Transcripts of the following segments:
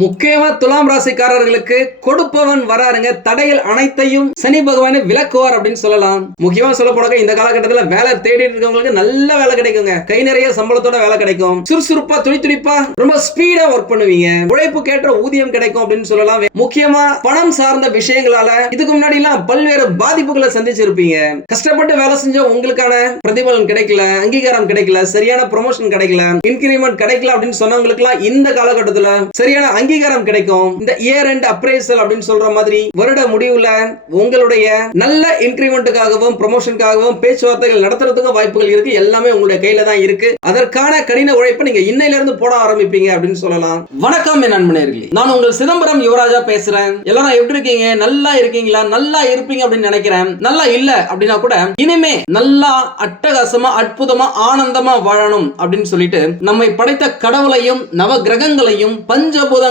முக்கியமா துலாம் ராசிக்காரர்களுக்கு கொடுப்பவன் வராருங்க. தடைகள் அனைத்தையும் சனி பகவானை விளக்குவார் அப்படின்னு சொல்லலாம். முக்கியமா சொல்ல போனாக்க இந்த காலகட்டத்துல வேலை தேடிட்டு இருக்கவங்களுக்கு நல்ல வேலை கிடைக்குங்க. கை நிறைய சம்பளத்தோட வேலை கிடைக்கும். சுறுசுறுப்பா துடி துடிப்பா ரொம்ப ஸ்பீடா ஒர்க் பண்ணுவீங்க. உழைப்பு கேட்ட ஊதியம் கிடைக்கும் அப்படின்னு சொல்லலாம். முக்கியமா பணம் சார்ந்த விஷயங்களால இதுக்கு முன்னாடி எல்லாம் பல்வேறு பாதிப்புகளை சந்திச்சிருப்பீங்க. கஷ்டப்பட்டு வேலை செஞ்ச உங்களுக்கான பிரதிபலன் கிடைக்கல அங்கீகாரம் கிடைக்கல சரியான ப்ரொமோஷன் கிடைக்கல இன்கிரிமெண்ட் கிடைக்கல அப்படின்னு சொன்னவங்களுக்கு இந்த காலகட்டத்துல சரியான அங்கீகாரம் கிடைக்கும். இந்த இயர் அண்ட் அப்ரைசல் அப்படின்னு சொல்ற மாதிரி வருட முடிவுல உங்களுடைய நல்ல இன்கிரிமெண்ட்டுக்காகவும் ப்ரொமோஷனுக்காகவும் பேச்சுவார்த்தைகள் நடத்துறதுக்கும் வாய்ப்புகள் இருக்கு. எல்லாமே உங்களுடைய கையில தான் இருக்கு. அதற்கான கடின உழைப்பை நீங்க இன்னையில இருந்து போட ஆரம்பிப்பீங்க அப்படின்னு சொல்லலாம். வணக்கம் என் நண்பனர்களே நான் உங்கள் சிதம்பரம் யுவராஜா பேசுறேன். எல்லாரும் எப்படி இருக்கீங்க? நல்லா இருக்கீங்களா? நல்லா இருப்பீங்க அப்படின்னு நினைக்கிறேன். நல்லா இல்ல அப்படின்னா கூட இனிமே நல்லா அட்டகாசமா அற்புதமா ஆனந்தமா வாழணும் அப்படின்னு சொல்லிட்டு நம்மை படைத்த கடவுளையும் நவ கிரகங்களையும்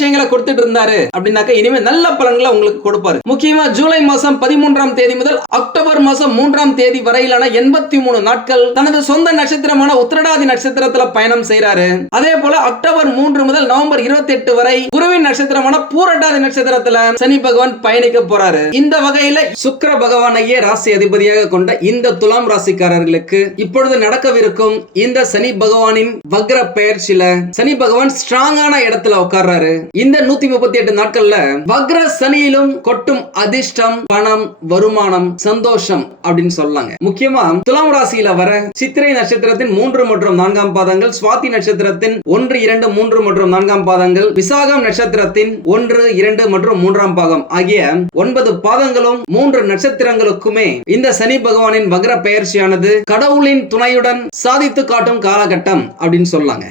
விஷயங்களை கொடுத்துட்டு இருந்தாரு அப்படின்னாக்கா இனிமே நல்ல பலன்களை உங்களுக்கு கொடுப்பாரு. முக்கியமா ஜூலை மாசம் பதிமூன்றாம் தேதி முதல் அக்டோபர் மாசம் மூன்றாம் தேதி வரையிலான எண்பத்தி மூணு நாட்கள் தனது சொந்த நட்சத்திரமான உத்திரடாதி நட்சத்திரத்துல பயணம் செய்யறாரு அதே போல அக்டோபர் மூன்று முதல் நவம்பர் இருபத்தி எட்டு வரை குருவின் நட்சத்திரமான பூரட்டாதி நட்சத்திரத்துல சனி பகவான் பயணிக்க போறாரு. இந்த வகையில சுக்கர பகவானையே ராசி அதிபதியாக கொண்ட இந்த துலாம் ராசிக்காரர்களுக்கு இப்பொழுது நடக்கவிருக்கும் இந்த சனி பகவானின் வக்ர பெயர்ச்சியில சனி பகவான் ஸ்ட்ராங்கான இடத்துல உட்கார்றாரு. இந்த நூத்தி முப்பத்தி எட்டு நாட்கள்ல வக்ர சனியிலும் கொட்டும் அதிர்ஷ்டம் பணம் வருமானம் சந்தோஷம் அப்படின்னு சொல்லலாங்க முக்கியமா துலாம் ராசியில வர சித்திரை நட்சத்திரத்தின் மூன்று மற்றும் நான்காம் பாதங்கள் சுவாதி நட்சத்திரத்தின் ஒன்று இரண்டு மூன்று மற்றும் நான்காம் பாதங்கள் விசாகம் நட்சத்திரத்தின் ஒன்று இரண்டு மற்றும் மூன்றாம் பாகம் ஆகிய ஒன்பது பாதங்களும் மூன்று நட்சத்திரங்களுக்குமே இந்த சனி பகவானின் வக்ர பெயர்ச்சியானது கடவுளின் துணையுடன் சாதித்து காட்டும் காலகட்டம் அப்படின்னு சொல்லாங்க.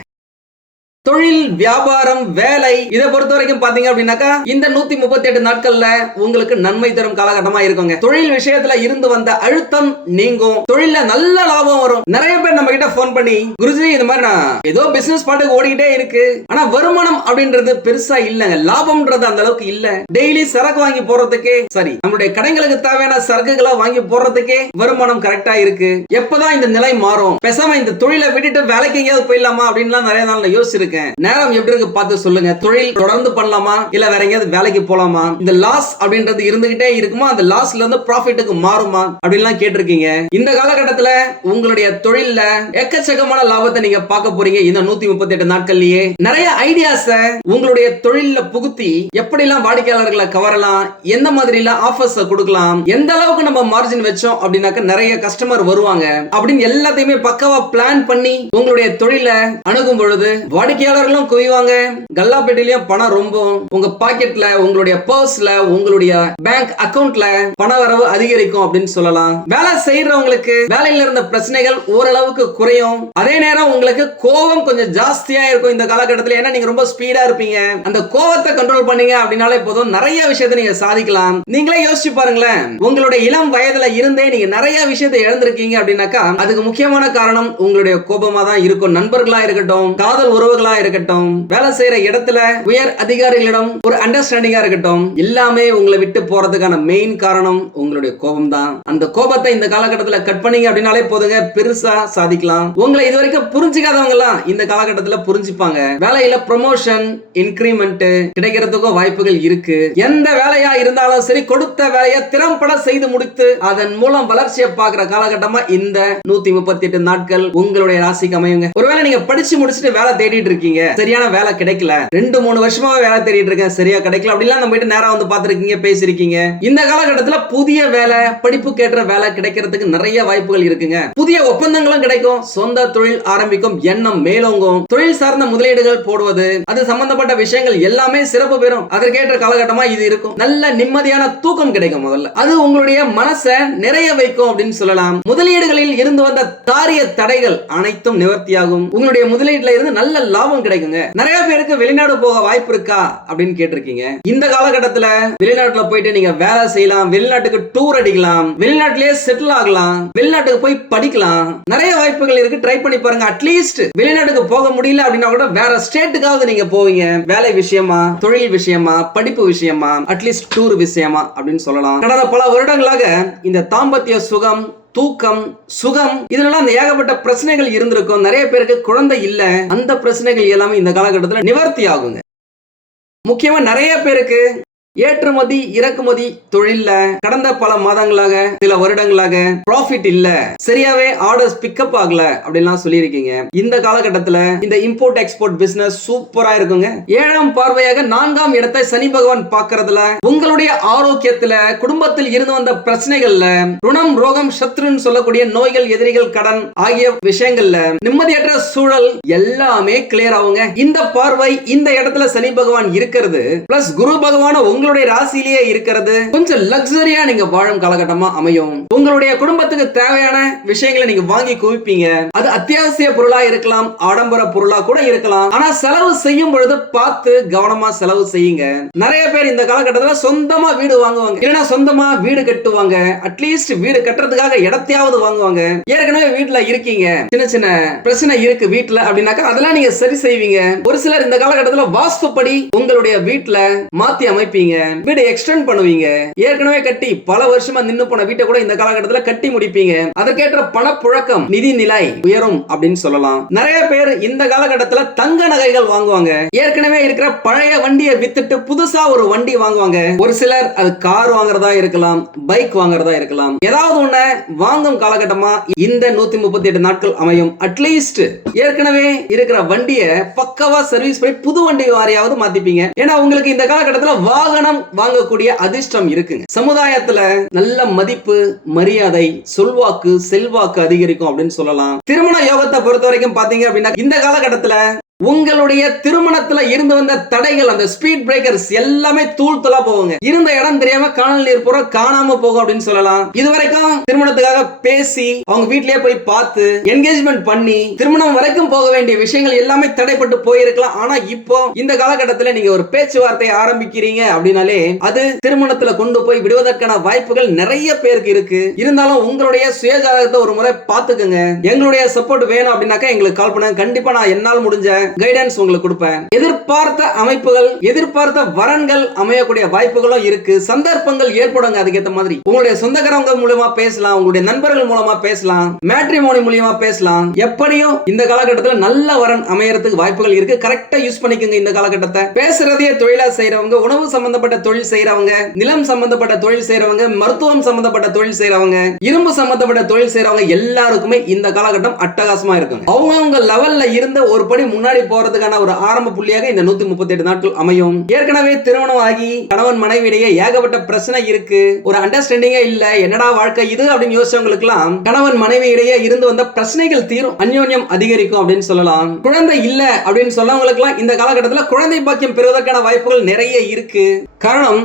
தொழில் வியாபாரம் வேலை இதை பொறுத்த வரைக்கும் பாத்தீங்க அப்படின்னாக்கா இந்த நூத்தி முப்பத்தி எட்டு நாட்கள்ல உங்களுக்கு நன்மை தரும் காலகட்டமா இருக்குங்க. தொழில் விஷயத்துல இருந்து வந்த அழுத்தம் நீங்கும். தொழில்ல நல்ல லாபம் வரும். நிறைய பேர் நம்ம கிட்ட போன் பண்ணி குருஜி இந்த மாதிரி நான் ஏதோ பிசினஸ் பாட்டுக்கு ஓடிக்கிட்டே இருக்கு. ஆனா வருமானம் அப்படின்றது பெருசா இல்லங்க. லாபம்ன்றது அந்த அளவுக்கு இல்ல. டெய்லி சரக்கு வாங்கி போடுறதுக்கே சரி நம்மளுடைய கடைகளுக்கு தேவையான சரக்குகளை வாங்கி போறதுக்கே வருமானம் கரெக்டா இருக்கு. எப்பதான் இந்த நிலை மாறும்? பேசாம இந்த தொழிலை விட்டுட்டு வேலைக்கு எங்கேயாவது போயிடலாமா? அப்படின்லாம் நிறைய நாள் யோசிச்சிருக்கு இருக்கேன். நேரம் எப்படி இருக்கு பார்த்து சொல்லுங்க. தொழில் தொடர்ந்து பண்ணலாமா? இல்ல வேற எங்கேயாவது வேலைக்கு போலாமா? இந்த லாஸ் அப்படின்றது இருந்துகிட்டே இருக்குமா? அந்த லாஸ்ல இருந்து ப்ராஃபிட்டுக்கு மாறுமா? அப்படின்லாம் கேட்டிருக்கீங்க. இந்த காலகட்டத்துல உங்களுடைய தொழில்ல எக்கச்சக்கமான லாபத்தை நீங்க பார்க்க போறீங்க. இந்த நூத்தி முப்பத்தி எட்டு நாட்கள்லயே. நிறைய ஐடியாஸ உங்களுடைய தொழில புகுத்தி எப்படி எல்லாம் வாடிக்கையாளர்களை கவரலாம்? எந்த மாதிரி எல்லாம் ஆஃபர்ஸ் கொடுக்கலாம்? எந்த அளவுக்கு நம்ம மார்ஜின் வச்சோம் அப்படின்னாக்க நிறைய கஸ்டமர் வருவாங்க. அப்படின்னு எல்லாத்தையுமே பக்கவா பிளான் பண்ணி உங்களுடைய தொழில அணுகும் பொழுது வாடிக்கை வாடிக்கையாளர்களும் குவிவாங்க. கல்லாப்பேட்டிலையும் பணம் ரொம்ப. உங்க பாக்கெட்ல உங்களுடைய பர்ஸ்ல உங்களுடைய பேங்க் அக்கவுண்ட்ல பண வரவு அதிகரிக்கும் அப்படின்னு சொல்லலாம். வேலை செய்யறவங்களுக்கு வேலையில இருந்த பிரச்சனைகள் ஓரளவுக்கு குறையும். அதே நேரம் உங்களுக்கு கோபம் கொஞ்சம் ஜாஸ்தியா இருக்கும் இந்த காலகட்டத்தில். ஏன்னா நீங்க ரொம்ப ஸ்பீடா இருப்பீங்க. அந்த கோபத்தை கண்ட்ரோல் பண்ணீங்க அப்படின்னாலே போதும். நிறைய விஷயத்தை நீங்க சாதிக்கலாம். நீங்களே யோசிச்சு பாருங்களேன். உங்களுடைய இளம் வயதுல இருந்தே நீங்க நிறைய விஷயத்தை இழந்திருக்கீங்க அப்படின்னாக்கா அதுக்கு முக்கியமான காரணம் உங்களுடைய கோபமா தான் இருக்கும். நண்பர்களா இருக்கட்டும் காதல் உறவுகளா இருக்கட்டும் வேலை செய்யற இடத்துல உயர் அதிகாரிகளிடம் ஒரு அண்டர்ஸ்டாண்டிங்கா இருக்கட்டும் எல்லாமே உங்களை விட்டு போறதுக்கான மெயின் காரணம் உங்களுடைய கோபம் தான் அந்த கோபத்தை இந்த காலகட்டத்துல கட் பண்ணீங்க அப்படின்னாலே போதுங்க பெருசா சாதிக்கலாம். உங்களை இது வரைக்கும் புரிஞ்சுக்காதவங்க எல்லாம் இந்த காலகட்டத்துல புரிஞ்சுப்பாங்க. வேலையில ப்ரொமோஷன் இன்க்ரிமெண்ட் கிடைக்கிறதுக்கும் வாய்ப்புகள் இருக்கு. எந்த வேலையா இருந்தாலும் சரி கொடுத்த வேலையை திறம்பட செய்து முடித்து அதன் மூலம் வளர்ச்சியை பார்க்கிற காலகட்டமா இந்த நூத்தி முப்பத்தி எட்டு நாட்கள் உங்களுடைய ராசிக்கு அமையுங்க. ஒருவேளை நீங்க படிச்சு முடிச்சுட்டு வேலை தேடிட்டு இருக்கீங்க. சரியான வேலை கிடைக்கல. ரெண்டு மூணு வருஷமா வேலை தேடிட்டு இருக்கேன். சரியா கிடைக்கல. அப்படிலாம் நம்ம போயிட்டு நேரம் வந்து பாத்துருக்கீங்க பேசிருக்கீங்க இந்த காலகட்டத்துல புதிய வேலை படிப்புக்கேற்ற வேலை கிடைக்கிறதுக்கு நிறைய வாய்ப்புகள் இருக்குங்க. புதிய ஒப்பந்தங்களும் கிடைக்கும். சொந்த தொழில் ஆரம்பிக்கும் எண்ணம் மேலோங்கும். தொழில் சார்ந்த முதலீடுகள் போடுவது அது சம்பந்தப்பட்ட விஷயங்கள் எல்லாமே சிறப்பு பெறும். அதற்கேற்ற காலகட்டமா இது இருக்கும். நல்ல நிம்மதியான தூக்கம் கிடைக்கும் முதல்ல. அது உங்களுடைய மனசை நிறைய வைக்கும் அப்படின்னு சொல்லலாம். முதலீடுகளில் இருந்து வந்த காரிய தடைகள் அனைத்தும் நிவர்த்தியாகும். உங்களுடைய முதலீட்டுல இருந்து நல்ல லாபம் கிடைக்குங்க. நிறைய பேருக்கு வெளிநாடு போக வாய்ப்பு இருக்கா அப்படின்னு கேட்டிருக்கீங்க. இந்த காலகட்டத்துல வெளிநாட்டுல போயிட்டு நீங்க வேலை செய்யலாம் வெளிநாட்டுக்கு டூர் அடிக்கலாம் வெளிநாட்டிலேயே செட்டில் ஆகலாம் வெளிநாட்டுக்கு போய் படிக்கலாம். நிறைய வாய்ப்புகள் இருக்கு. ட்ரை பண்ணி பாருங்க. அட்லீஸ்ட் வெளிநாட்டுக்கு போக முடியல அப்படின்னா கூட வேற ஸ்டேட்டுக்காவது நீங்க போவீங்க. வேலை விஷயமா தொழில் விஷயமா படிப்பு விஷயமா அட்லீஸ்ட் டூர் விஷயமா அப்படின்னு சொல்லலாம். கடந்த பல வருடங்களாக இந்த தாம்பத்திய சுகம் தூக்கம் சுகம் இதெல்லாம் அந்த ஏகப்பட்ட பிரச்சனைகள் இருந்திருக்கும். நிறைய பேருக்கு குழந்தை இல்லை. அந்த பிரச்சனைகள் எல்லாமே இந்த காலகட்டத்தில் நிவர்த்தி ஆகுங்க. முக்கியமா நிறைய பேருக்கு ஏற்றுமதி இறக்குமதி தொழில்ல கடந்த பல மாதங்களாக சில வருடங்களாக ப்ராஃபிட் இல்ல. சரியாவே ஆர்டர்ஸ் பிக்கப் ஆகல அப்படின்லாம் சொல்லியிருக்கீங்க. இந்த காலகட்டத்துல இந்த இம்போர்ட் எக்ஸ்போர்ட் பிசினஸ் சூப்பரா இருக்குங்க. ஏழாம் பார்வையாக நான்காம் இடத்தை சனி பகவான் பார்க்கறதுல உங்களுடைய ஆரோக்கியத்துல குடும்பத்தில் இருந்து வந்த பிரச்சனைகள்ல ருணம் ரோகம் சத்ருன்னு சொல்லக்கூடிய நோய்கள் எதிரிகள் கடன் ஆகிய விஷயங்கள்ல நிம்மதியற்ற சூழல் எல்லாமே கிளியர் ஆகுங்க. இந்த பார்வை இந்த இடத்துல சனி பகவான் இருக்கிறது. பிளஸ் குரு பகவான உங்களுடைய ராசியிலேயே இருக்கிறது. கொஞ்சம் லக்ஸரியா நீங்க வாழும் காலகட்டமா அமையும். உங்களுடைய குடும்பத்துக்கு தேவையான விஷயங்களை நீங்க வாங்கி குவிப்பீங்க. அது அத்தியாவசிய பொருளா இருக்கலாம் ஆடம்பர பொருளா கூட இருக்கலாம். ஆனா செலவு செய்யும் பொழுது பார்த்து கவனமா செலவு செய்யுங்க. நிறைய பேர் இந்த காலகட்டத்துல சொந்தமா வீடு வாங்குவாங்க. இல்லைன்னா சொந்தமா வீடு கட்டுவாங்க. அட்லீஸ்ட் வீடு கட்டுறதுக்காக இடத்தையாவது வாங்குவாங்க. ஏற்கனவே வீட்டுல இருக்கீங்க. சின்ன சின்ன பிரச்சனை இருக்கு வீட்டுல அப்படின்னாக்கா அதெல்லாம் நீங்க சரி செய்வீங்க. ஒரு சிலர் இந்த காலகட்டத்துல வாஸ்துப்படி உங்களுடைய வீட்டுல மாத்தி அமைப்பீங்க. பண்ணுவீங்க வீடு எக்ஸ்டெண்ட் பண்ணுவீங்க. ஏற்கனவே கட்டி பல வருஷமா நின்னு போன வீட்டை கூட இந்த காலகட்டத்தில் கட்டி முடிப்பீங்க. அதற்கேற்ற பணப்புழக்கம் நிதி நிலை உயரும் அப்படின்னு சொல்லலாம். நிறைய பேர் இந்த காலகட்டத்தில் தங்க நகைகள் வாங்குவாங்க. ஏற்கனவே இருக்கிற பழைய வண்டியை வித்துட்டு புதுசா ஒரு வண்டி வாங்குவாங்க. ஒரு சிலர் அது கார் வாங்குறதா இருக்கலாம் பைக் வாங்குறதா இருக்கலாம். ஏதாவது ஒண்ணு வாங்கும் காலகட்டமா இந்த நூத்தி முப்பத்தி எட்டு நாட்கள் அமையும். அட்லீஸ்ட் ஏற்கனவே இருக்கிற வண்டியை பக்கவா சர்வீஸ் பண்ணி புது வண்டி வாரியாவது மாத்திப்பீங்க. ஏன்னா உங்களுக்கு இந்த காலகட்டத்தில் வாகன வாகனம் வாங்கக்கூடிய அதிர்ஷ்டம் இருக்குங்க. சமுதாயத்துல நல்ல மதிப்பு மரியாதை சொல்வாக்கு செல்வாக்கு அதிகரிக்கும் அப்படின்னு சொல்லலாம். திருமண யோகத்தை பொறுத்த வரைக்கும் பாத்தீங்க அப்படின்னா இந்த காலகட்டத்துல உங்களுடைய திருமணத்துல இருந்து வந்த தடைகள் அந்த ஸ்பீட் பிரேக்கர்ஸ் எல்லாமே தூள் தூளா போகுங்க. இருந்த இடம் தெரியாம காணல் நீர் பூரா காணாம போகும் அப்படின்னு சொல்லலாம். இதுவரைக்கும் திருமணத்துக்காக பேசி அவங்க வீட்லயே போய் பார்த்து என்கேஜ்மெண்ட் பண்ணி திருமணம் வரைக்கும் போக வேண்டிய விஷயங்கள் எல்லாமே தடைப்பட்டு போயிருக்கலாம். ஆனா இப்போ இந்த காலகட்டத்துல நீங்க ஒரு பேச்சுவார்த்தையை ஆரம்பிக்கிறீங்க அப்படின்னாலே அது திருமணத்துல கொண்டு போய் விடுவதற்கான வாய்ப்புகள் நிறைய பேருக்கு இருக்கு. இருந்தாலும் உங்களுடைய சுயஜாதகத்தை ஒரு முறை பாத்துக்கோங்க எங்களுடைய சப்போர்ட் வேணும் அப்படின்னாக்கா எங்களுக்கு கால் பண்ணுங்க. கண்டிப்பா நான் என்னால் முடிஞ்ச கைடன்ஸ் உங்களுக்கு கொடுப்பேன். எதிர்பார்த்த அமைப்புகள் எதிர்பார்த்த வரன்கள் அமையக்கூடிய வாய்ப்புகளும் இருக்கு. சந்தர்ப்பங்கள் ஏற்படுங்க அதுக்கேற்ற மாதிரி. உங்களுடைய சொந்தக்காரங்க மூலமா பேசலாம் உங்களுடைய நண்பர்கள் மூலமா பேசலாம் மேட்ரிமோனி மூலியமா பேசலாம். எப்படியும் இந்த காலகட்டத்தில் நல்ல வரன் அமையறதுக்கு வாய்ப்புகள் இருக்கு. கரெக்டா யூஸ் பண்ணிக்கோங்க இந்த காலகட்டத்தை. பேசுறதே தொழிலா செய்யறவங்க உணவு சம்பந்தப்பட்ட தொழில் செய்யறவங்க நிலம் சம்பந்தப்பட்ட தொழில் செய்யறவங்க மருத்துவம் சம்பந்தப்பட்ட தொழில் செய்யறவங்க இரும்பு சம்பந்தப்பட்ட தொழில் செய்யறவங்க எல்லாருக்குமே இந்த காலகட்டம் அட்டகாசமா இருக்கும் அவங்க அவங்க லெவல்ல இருந்த ஒரு படி முன்னாடி போறதுக்கான ஒரு ஆரம்ப புள்ளியாக இந்த நூத்தி முப்பத்தி எட்டு நாட்கள் அமையும். ஏற்கனவே திருமணம் ஆகி கணவன் மனைவி இடையே ஏகப்பட்ட பிரச்சனை இருக்கு. ஒரு அண்டர்ஸ்டாண்டிங்கே இல்ல என்னடா வாழ்க்கை இது அப்படின்னு யோசிச்சவங்களுக்கு எல்லாம் கணவன் மனைவி இடையே இருந்து வந்த பிரச்சனைகள் தீரும். அந்யோன்யம் அதிகரிக்கும் அப்படின்னு சொல்லலாம். குழந்தை இல்ல அப்படின்னு சொல்லவங்களுக்கு எல்லாம் இந்த காலகட்டத்தில் குழந்தை பாக்கியம் பெறுவதற்கான வாய்ப்புகள் நிறைய இருக்கு. காரணம்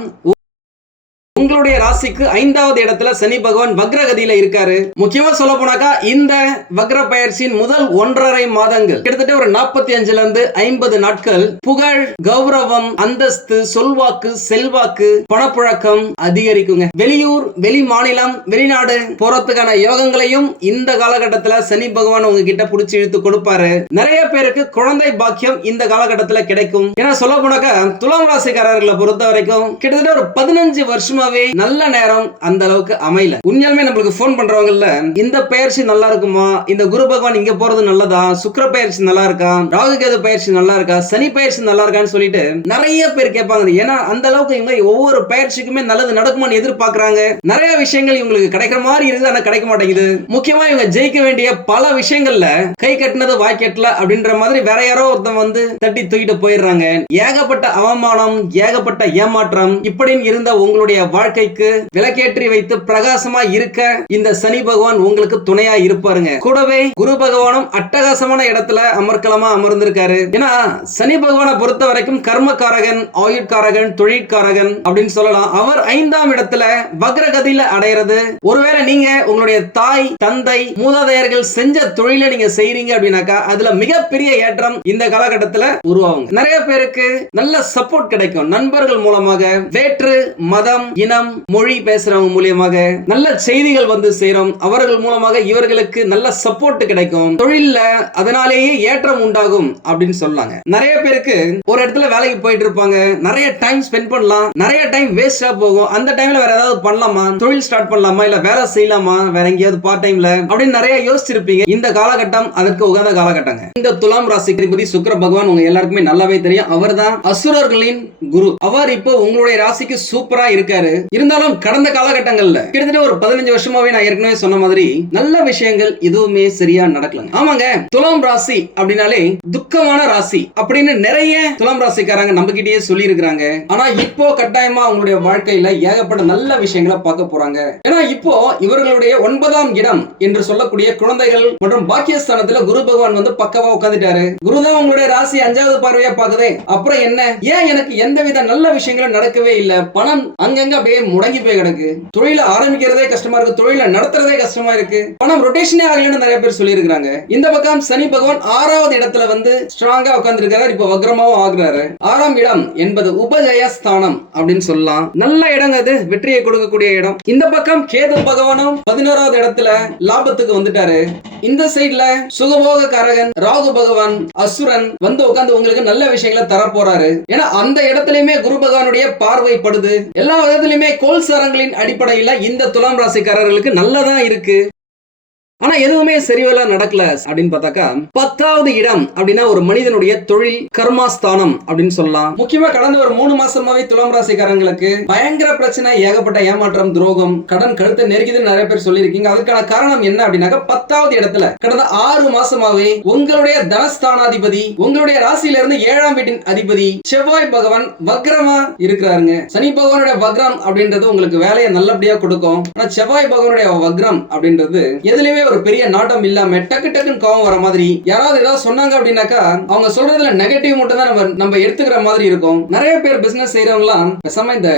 உங்களுடைய ராசிக்கு ஐந்தாவது இடத்துல சனி பகவான் வக்ரகதியில இருக்காரு. முக்கியமா சொல்ல போனாக்கா இந்த வக்ர பயிற்சியின் முதல் ஒன்றரை மாதங்கள் கிட்டத்தட்ட ஒரு நாற்பத்தி அஞ்சுல இருந்து ஐம்பது நாட்கள் புகழ் கௌரவம் அந்தஸ்து சொல்வாக்கு செல்வாக்கு பணப்புழக்கம் அதிகரிக்குங்க. வெளியூர் வெளி மாநிலம் வெளிநாடு போறதுக்கான யோகங்களையும் இந்த காலகட்டத்துல சனி பகவான் உங்ககிட்ட புடிச்சு இழுத்து கொடுப்பாரு. நிறைய பேருக்கு குழந்தை பாக்கியம் இந்த காலகட்டத்துல கிடைக்கும். ஏன்னா சொல்ல போனாக்கா துலாம் ராசிக்காரர்களை பொறுத்த வரைக்கும் கிட்டத்தட்ட ஒரு பதினஞ்சு வருஷமாவே பொதுவாவே நல்ல நேரம் அந்த அளவுக்கு அமையல. உண்மையாலுமே நம்மளுக்கு ஃபோன் பண்றவங்கல்ல இந்த பயிற்சி நல்லா இருக்குமா? இந்த குரு பகவான் இங்க போறது நல்லதா? சுக்கிர பயிற்சி நல்லா இருக்கா? ராகு கேது பயிற்சி நல்லா இருக்கா? சனி பயிற்சி நல்லா இருக்கான்னு சொல்லிட்டு நிறைய பேர் கேட்பாங்க. ஏன்னா அந்த அளவுக்கு இவங்க ஒவ்வொரு பயிற்சிக்குமே நல்லது நடக்குமான்னு எதிர்பார்க்கறாங்க. நிறைய விஷயங்கள் இவங்களுக்கு கிடைக்கிற மாதிரி இருக்குது ஆனா கிடைக்க மாட்டேங்குது. முக்கியமா இவங்க ஜெயிக்க வேண்டிய பல விஷயங்கள்ல கை கட்டினது வாய் கட்டல அப்படின்ற மாதிரி வேற யாரோ ஒருத்தன் வந்து தட்டி தூக்கிட்டு போயிடுறாங்க. ஏகப்பட்ட அவமானம் ஏகப்பட்ட ஏமாற்றம் இப்படின்னு இருந்த உங்களுடைய வாழ்க்கைக்கு விளக்கேற்றி வைத்து பிரகாசமா இருக்க இந்த சனி பகவான் உங்களுக்கு துணையா இருப்பாருங்க. கூடவே குரு பகவானும் அட்டகாசமான இடத்துல அமர்க்கலமா அமர்ந்திருக்காரு. ஏன்னா சனி பகவானை பொறுத்த வரைக்கும் கர்மக்காரகன் ஆயுட்காரகன் தொழிற்காரகன் அப்படின்னு சொல்லலாம். அவர் ஐந்தாம் இடத்துல வக்ரகதியில அடையிறது. ஒருவேளை நீங்க உங்களுடைய தாய் தந்தை மூதாதையர்கள் செஞ்ச தொழிலை நீங்க செய்றீங்க அப்படின்னாக்கா அதுல மிகப்பெரிய ஏற்றம் இந்த காலகட்டத்துல உருவாகும் நிறைய பேருக்கு நல்ல சப்போர்ட் கிடைக்கும். நண்பர்கள் மூலமாக வேற்று மதம் இனம் மொழி பேசுறவங்க மூலியமாக நல்ல செய்திகள் வந்து சேரும். அவர்கள் மூலமாக இவர்களுக்கு நல்ல சப்போர்ட் கிடைக்கும். தொழில்ல அதனாலேயே ஏற்றம் உண்டாகும் அப்படின்னு சொல்லாங்க. நிறைய பேருக்கு ஒரு இடத்துல வேலைக்கு போயிட்டு இருப்பாங்க. நிறைய டைம் ஸ்பெண்ட் பண்ணலாம். நிறைய டைம் வேஸ்டா போகும். அந்த டைம்ல வேற ஏதாவது பண்ணலாமா? தொழில் ஸ்டார்ட் பண்ணலாமா? இல்ல வேலை செய்யலாமா? வேற எங்கேயாவது பார்ட் டைம்ல அப்படின்னு நிறைய யோசிச்சிருப்பீங்க. இந்த காலகட்டம் அதற்கு உகந்த காலகட்டங்க. இந்த துலாம் ராசி அதிபதி சுக்கர பகவான் உங்க எல்லாருக்குமே நல்லாவே தெரியும். அவர்தான் அசுரர்களின் குரு. அவர் இப்போ உங்களுடைய ராசிக்கு சூப்பரா இருக்காரு. இருந்தாலும் கடந்த காலகட்டங்கள்ல கிட்டத்தட்ட ஒரு பதினஞ்சு வருஷமாவே நான் ஏற்கனவே சொன்ன மாதிரி நல்ல விஷயங்கள் எதுவுமே சரியா நடக்கலங்க. ஆமாங்க துலாம் ராசி அப்படின்னாலே துக்கமான ராசி அப்படின்னு நிறைய துலாம் ராசிக்காரங்க நம்ம கிட்டயே சொல்லி இருக்கிறாங்க ஆனா இப்போ கட்டாயமா அவங்களுடைய வாழ்க்கையில ஏகப்பட்ட நல்ல விஷயங்களை பார்க்க போறாங்க. ஏன்னா இப்போ இவர்களுடைய ஒன்பதாம் இடம் என்று சொல்லக்கூடிய குழந்தைகள் மற்றும் பாக்கியஸ்தானத்துல குரு பகவான் வந்து பக்கவா உட்காந்துட்டாரு குருதான் உங்களுடைய ராசி அஞ்சாவது பார்வையா பாக்குதே அப்புறம் என்ன? ஏன் எனக்கு எந்தவித நல்ல விஷயங்களும் நடக்கவே இல்ல? பணம் அங்கங்க அப்படியே முடங்கி போய் கிடக்கு. தொழில ஆரம்பிக்கிறதே கஷ்டமா இருக்கு தொழில நடத்துறதே கஷ்டமா இருக்கு. பணம் ரொட்டேஷனே ஆகலன்னு நிறைய பேர் சொல்லியிருக்காங்க இந்த பக்கம் சனி பகவான் ஆறாவது இடத்துல வந்து ஸ்ட்ராங்கா உட்கார்ந்து இப்ப வக்ரமாவும் ஆகுறாரு. ஆறாம் இடம் என்பது உபஜய ஸ்தானம் அப்படின்னு சொல்லலாம். நல்ல இடங்க அது வெற்றியை கொடுக்கக்கூடிய இடம். இந்த பக்கம் கேது பகவானும் பதினோராவது இடத்துல லாபத்துக்கு வந்துட்டாரு. இந்த சைடுல சுகபோக காரகன் ராகு பகவான் அசுரன் வந்து உட்கார்ந்து உங்களுக்கு நல்ல விஷயங்களை தர போறாரு ஏன்னா அந்த இடத்துலயுமே குரு பகவானுடைய பார்வை படுது. எல்லா விதத்திலுமே கோல் கோல்சாரங்களின் அடிப்படையில் இந்த துலாம் ராசிக்காரர்களுக்கு நல்லதா இருக்கு? ஆனா எதுவுமே சரிவர நடக்கல அப்படின்னு பார்த்தாக்கா பத்தாவது இடம் அப்படின்னா ஒரு மனிதனுடைய தொழில் கர்மாஸ்தானம் அப்படின்னு சொல்லலாம். முக்கியமா கடந்த ஒரு மூணு மாசமாவே துலாம் ராசிக்காரங்களுக்கு பயங்கர பிரச்சனை ஏகப்பட்ட ஏமாற்றம் துரோகம் கடன் கழுத்தை நெருக்கிதுன்னு நிறைய பேர் சொல்லியிருக்கீங்க. அதுக்கான காரணம் என்ன அப்படின்னாக்கா பத்தாவது இடத்துல கடந்த ஆறு மாசமாவே உங்களுடைய தனஸ்தானாதிபதி உங்களுடைய ராசியில இருந்து ஏழாம் வீட்டின் அதிபதி செவ்வாய் பகவான் வக்ரமா இருக்கிறாருங்க. சனி பகவானுடைய வக்ரம் அப்படின்றது உங்களுக்கு வேலையை நல்லபடியா கொடுக்கும். ஆனா செவ்வாய் பகவானுடைய வக்ரம் அப்படின்றது எதுலயுமே ஒரு பெரிய நாட்டம் இல்லாம டக்கு டக்குன்னு கோவம் வர மாதிரி யாராவது ஏதாவது சொன்னாங்க அப்படின்னாக்கா அவங்க சொல்றதுல நெகட்டிவ் மட்டும் தான் நம்ம நம்ம எடுத்துக்கிற மாதிரி இருக்கும். நிறைய பேர் பிசினஸ் செய்யறவங்களாம் பேசாம இந்த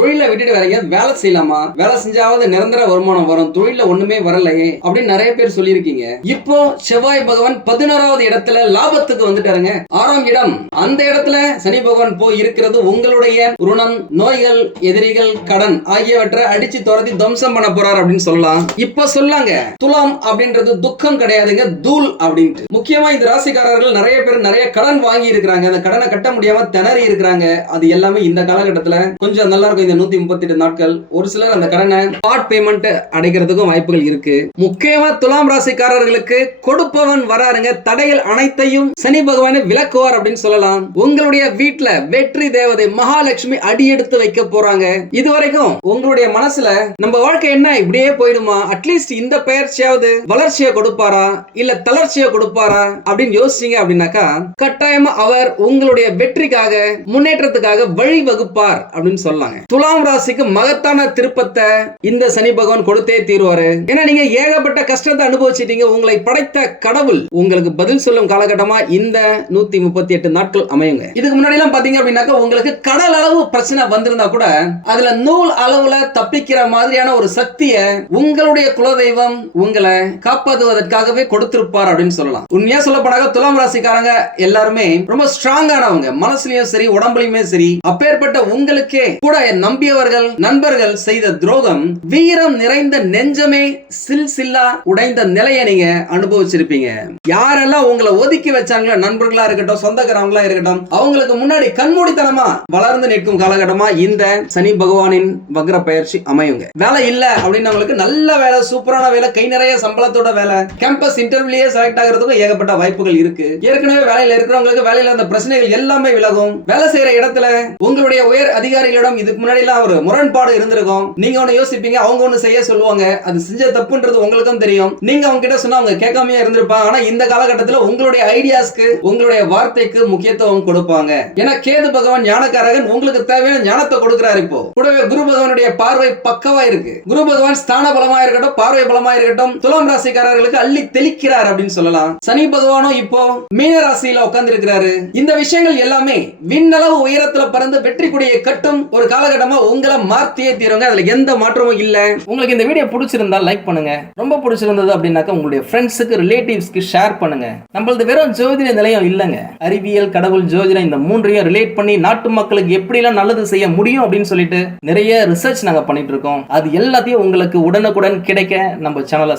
தொழில விட்டுட்டு வேற எங்கேயாவது வேலை செய்யலாமா? வேலை செஞ்சாவது நிரந்தர வருமானம் வரும். தொழில ஒண்ணுமே வரலையே அப்படின்னு நிறைய பேர் சொல்லியிருக்கீங்க. இப்போ செவ்வாய் பகவான் பதினோராவது இடத்துல லாபத்துக்கு வந்துட்டாருங்க. ஆறாம் இடம். அந்த இடத்துல சனி பகவான் போய் இருக்கிறது உங்களுடைய ருணம் நோய்கள் எதிரிகள் கடன் ஆகியவற்றை அடிச்சு துரத்தி துவம்சம் பண்ண போறார் அப்படின்னு சொல்லலாம். இப்ப சொல்லாங்க. துலாம் அப்படின்றது துக்கம் கிடையாதுங்க தூள் அப்படின்ட்டு. முக்கியமா இந்த ராசிக்காரர்கள் நிறைய பேர் நிறைய கடன் வாங்கி இருக்கிறாங்க. அந்த கடனை கட்ட முடியாம திணறி இருக்கிறாங்க. அது எல்லாமே இந்த காலகட்டத்துல கொஞ்சம் நல்லா இருக்கும். இந்த நூத்தி முப்பத்தி எட்டு நாட்கள். ஒரு சிலர் அந்த கடனை பார்ட் பேமெண்ட் அடைக்கிறதுக்கும் வாய்ப்புகள் இருக்கு. முக்கியமா துலாம் ராசிக்காரர்களுக்கு கொடுப்பவன் வராருங்க. தடைகள் அனைத்தையும் சனி பகவானை விளக்குவார் அப்படின்னு சொல்லலாம். உங்களுடைய வீட்டுல வெற்றி தேவதை மகாலட்சுமி அடி எடுத்து வைக்க போறாங்க. இது வரைக்கும் உங்களுடைய மனசுல நம்ம வாழ்க்கை என்ன? இப்படியே போயிடுமா? அட்லீஸ்ட் இந்த பயிற்சியாவது வளர்ச்சியை கொடுப்பாரா இல்ல தளர்ச்சியை கொடுப்பாரா அப்படின்னு யோசிச்சீங்க அப்படின்னாக்கா கட்டாயமா அவர் உங்களுடைய வெற்றிக்காக முன்னேற்றத்துக்காக வழி வகுப்பார் அப்படின்னு சொல்லாங்க. துலாம் ராசிக்கு மகத்தான திருப்பத்தை இந்த சனி பகவான் கொடுத்தே தீர்வாரு. ஏன்னா நீங்க ஏகப்பட்ட கஷ்டத்தை அனுபவிச்சிட்டீங்க. உங்களை படைத்த கடவுள் உங்களுக்கு பதில் சொல்லும் காலகட்டமா இந்த நூத்தி முப்பத்தி எட்டு நாட்கள் அமையுங்க. இதுக்கு முன்னாடி எல்லாம் பாத்தீங்க அப்படின்னாக்கா உங்களுக்கு கடல் அளவு பிரச்சனை வந்திருந்தா கூட அதுல நூல் அளவுல தப்பிக்கிற மாதிரியான ஒரு சக்தியை உங்களுடைய குலதெய்வம் உங்களை காப்பாற்றுவதற்காகவே கொடுத்திருப்பார் அப்படின்னு சொல்லலாம். உண்மையா சொல்லப்படாக துலாம் ராசிக்காரங்க எல்லாருமே ரொம்ப ஸ்ட்ராங்கானவங்க மனசுலயும் சரி உடம்புலயுமே சரி. அப்பேற்பட்ட உங்களுக்கே கூட நம்பியவர்கள் நண்பர்கள் செய்த துரோகம் வீரம் நிறைந்த நெஞ்சமே சில் சில்லா உடைந்த நிலையை நீங்க அனுபவிச்சிருப்பீங்க. யாரெல்லாம் உங்களை ஒதுக்கி வச்சாங்களோ நண்பர்களா இருக்கட்டும் சொந்தக்காரங்களா இருக்கட்டும் அவங்களுக்கு முன்னாடி கண்மூடித்தனமா வளர்ந்து நிற்கும் காலகட்டமா இந்த சனி பகவானின் வக்ர பயிற்சி அமையுங்க. வேலை இல்ல அப்படின்னு அவங்களுக்கு நல்ல வேலை சூப்பரான வேலை கை நிறைய சம்பளத்தோட வேலை. கேம்பஸ் இன்டர்வியூலயே செலக்ட் ஆகிறதுக்கும் ஏகப்பட்ட வாய்ப்புகள் இருக்கு. ஏற்கனவே வேலையில இருக்கிறவங்களுக்கு வேலையில அந்த பிரச்சனைகள் எல்லாமே விலகும். வேலை செய்யற இடத்துல உங்களுடைய உயர் அதிகாரிகளிடம் இதுக்கு முன்னாடி எல்லாம் ஒரு முரண்பாடு இருந்திருக்கும். நீங்க ஒண்ணு யோசிப்பீங்க அவங்க ஒண்ணு செய்ய சொல்லுவாங்க. அது செஞ்ச தப்புன்றது உங்களுக்கும் தெரியும். நீங்க அவங்க கிட்ட சொன்னா அவங்க கேட்காமயே இருந்திருப்பாங்க. ஆனா இந்த காலகட்டத்துல உங்களுடைய ஐடியாஸ்க்கு உங்களுடைய வார்த்தைக்கு முக்கியத்துவம் கொடுப்பாங்க. ஏன்னா கேது பகவான் ஞானக்காரகன் உங்களுக்கு தேவையான ஞானத்தை கொடுக்கிறாரு இப்போ. கூடவே குரு பகவானுடைய பார்வை பக்கவா இருக்கு. குரு பகவான் ஸ்தான பலமா இருக்கட்டும் பார்வை பலமா இருக்கட்டும் துலாம் ராசிக்காரர்களுக்கு அள்ளி தெளிக்கிறார் அப்படின்னு சொல்லலாம். சனி பகவானும் இப்போ மீன ராசியில உட்கார்ந்து இருக்கிறாரு இந்த விஷயங்கள் எல்லாமே விண்ணளவு உயரத்துல பறந்து வெற்றி கொடியை கட்டும் ஒரு காலகட்டமா உங்களை மாத்தியே தீருங்க. அதுல எந்த மாற்றமும் இல்ல. உங்களுக்கு இந்த வீடியோ பிடிச்சிருந்தா லைக் பண்ணுங்க. ரொம்ப பிடிச்சிருந்தது அப்படின்னாக்கா உங்களுடைய ஃப்ரெண்ட்ஸுக்கு ரிலேட்டிவ்ஸ்க்கு ஷேர் பண்ணுங்க. நம்மளது வெறும் ஜோதிட நிலையம் இல்லைங்க. அறிவியல் கடவுள் ஜோதிடம் இந்த மூன்றையும் ரிலேட் பண்ணி நாட்டு மக்களுக்கு எப்படிலாம் நல்லது செய்ய முடியும் அப்படின்னு சொல்லிட்டு நிறைய ரிசர்ச் நாங்க பண்ணிட்டு இருக்கோம். அது எல்லாத்தையும் உங்களுக்கு உடனுக்குடன் கிடைக்க நம்ம சேனலை